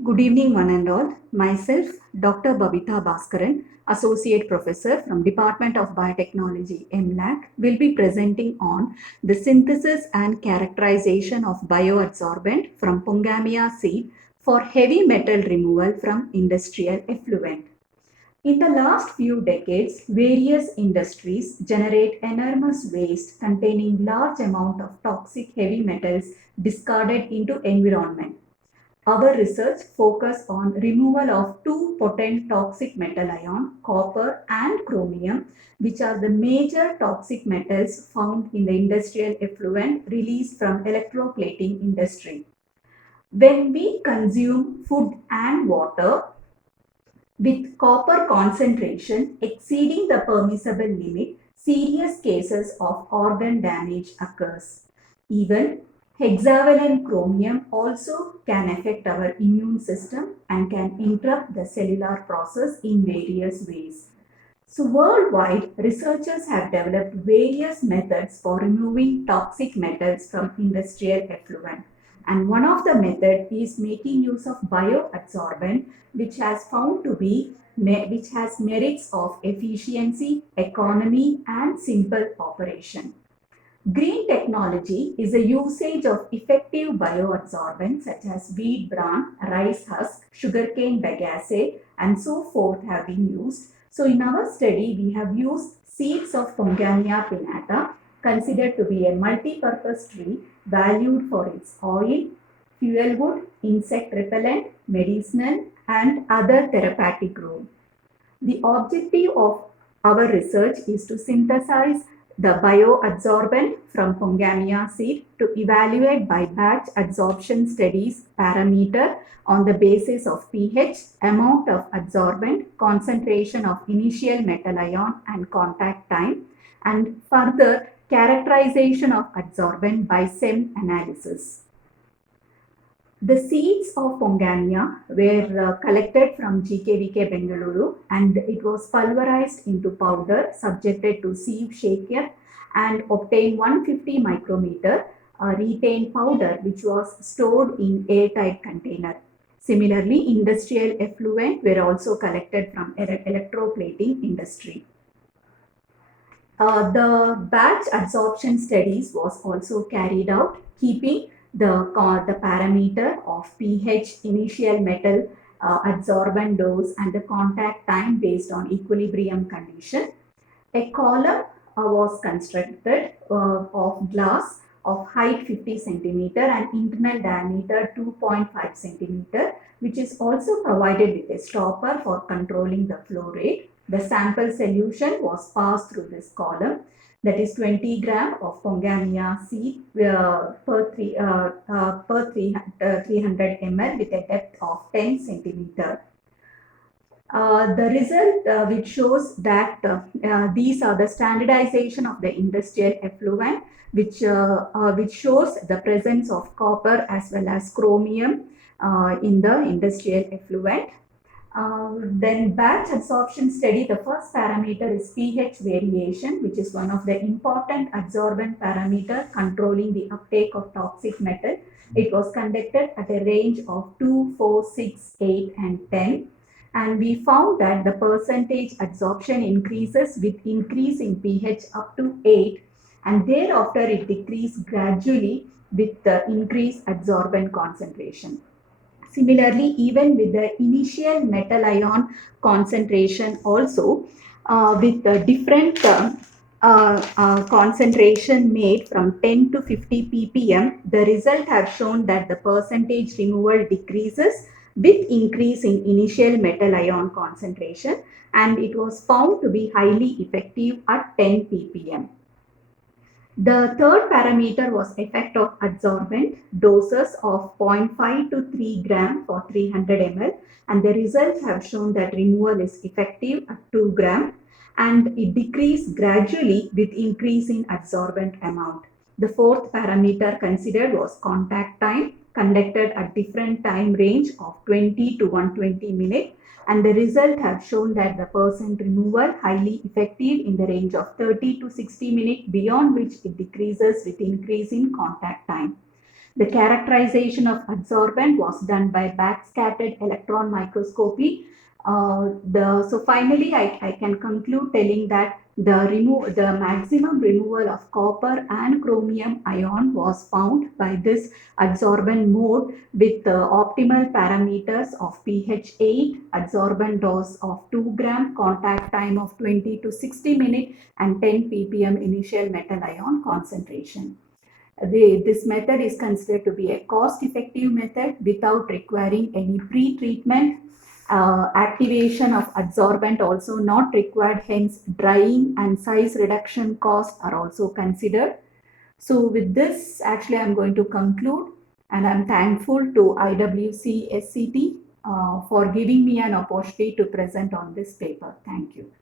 Good evening, one and all. Myself, Dr. Babita Bhaskaran, Associate Professor from Department of Biotechnology, MLAC, will be presenting on the synthesis and characterization of bioadsorbent from Pongamia seed for heavy metal removal from industrial effluent. In the last few decades, various industries generate enormous waste containing large amount of toxic heavy metals discarded into environment. Our research focused on removal of two potent toxic metal ion, copper and chromium, which are the major toxic metals found in the industrial effluent released from electroplating industry. When we consume food and water with copper concentration exceeding the permissible limit, serious cases of organ damage occurs. Even hexavalent chromium also can affect our immune system and can interrupt the cellular process in various ways. So worldwide, researchers have developed various methods for removing toxic metals from industrial effluent. And one of the methods is making use of bioadsorbent, which has found to be which has merits of efficiency, economy, and simple operation. Green technology is a usage of effective bioadsorbents such as wheat bran, rice husk, sugarcane bagasse, and so forth have been used. So in our study, we have used seeds of Pongamia pinnata, considered to be a multi-purpose tree valued for its oil, fuel wood, insect repellent, medicinal, and other therapeutic role. The objective of our research is to synthesize the bioadsorbent from Pongamia seed to evaluate by batch adsorption studies parameter on the basis of pH, amount of adsorbent, concentration of initial metal ion and contact time, and further characterization of adsorbent by SEM analysis. The seeds of Pongamia were collected from GKVK Bengaluru and it was pulverized into powder subjected to sieve shaker and obtained 150 micrometer retained powder which was stored in airtight container. Similarly, industrial effluent were also collected from electroplating industry. The batch adsorption studies was also carried out, keeping the parameter of pH, initial metal adsorbent dose, and the contact time based on equilibrium condition. A column was constructed of glass of height 50 centimeter and internal diameter 2.5 centimeter, which is also provided with a stopper for controlling the flow rate. The sample solution was passed through this column, that is 20 gram of Pongamia seed per 300 ml with a depth of 10 centimeter. The result which shows that these are the standardization of the industrial effluent, which shows the presence of copper as well as chromium in the industrial effluent. Then batch adsorption study, the first parameter is pH variation, which is one of the important adsorbent parameter controlling the uptake of toxic metal. It was conducted at a range of 2, 4, 6, 8 and 10. And we found that the percentage adsorption increases with increase in pH up to 8 and thereafter it decreases gradually with the increased adsorbent concentration. Similarly, even with the initial metal ion concentration also with the different concentration made from 10 to 50 ppm, the result have shown that the percentage removal decreases with increase in initial metal ion concentration and it was found to be highly effective at 10 ppm. The third parameter was effect of adsorbent doses of 0.5 to 3 gram for 300 ml and the results have shown that removal is effective at 2 gram and it decreased gradually with increase in adsorbent amount. The fourth parameter considered was contact time, conducted at different time range of 20 to 120 minutes and the result have shown that the percent removal highly effective in the range of 30 to 60 minutes, beyond which it decreases with increase in contact time. The characterization of adsorbent was done by backscattered electron microscopy. So finally, I can conclude telling that the maximum removal of copper and chromium ion was found by this adsorbent mode with optimal parameters of pH 8, adsorbent dose of 2 gram, contact time of 20 to 60 minutes, and 10 ppm initial metal ion concentration. This method is considered to be a cost-effective method without requiring any pre-treatment. Activation of adsorbent also not required, hence drying and size reduction costs are also considered. So with this, actually, I'm going to conclude, and I'm thankful to IWC SCT for giving me an opportunity to present on this paper. Thank you.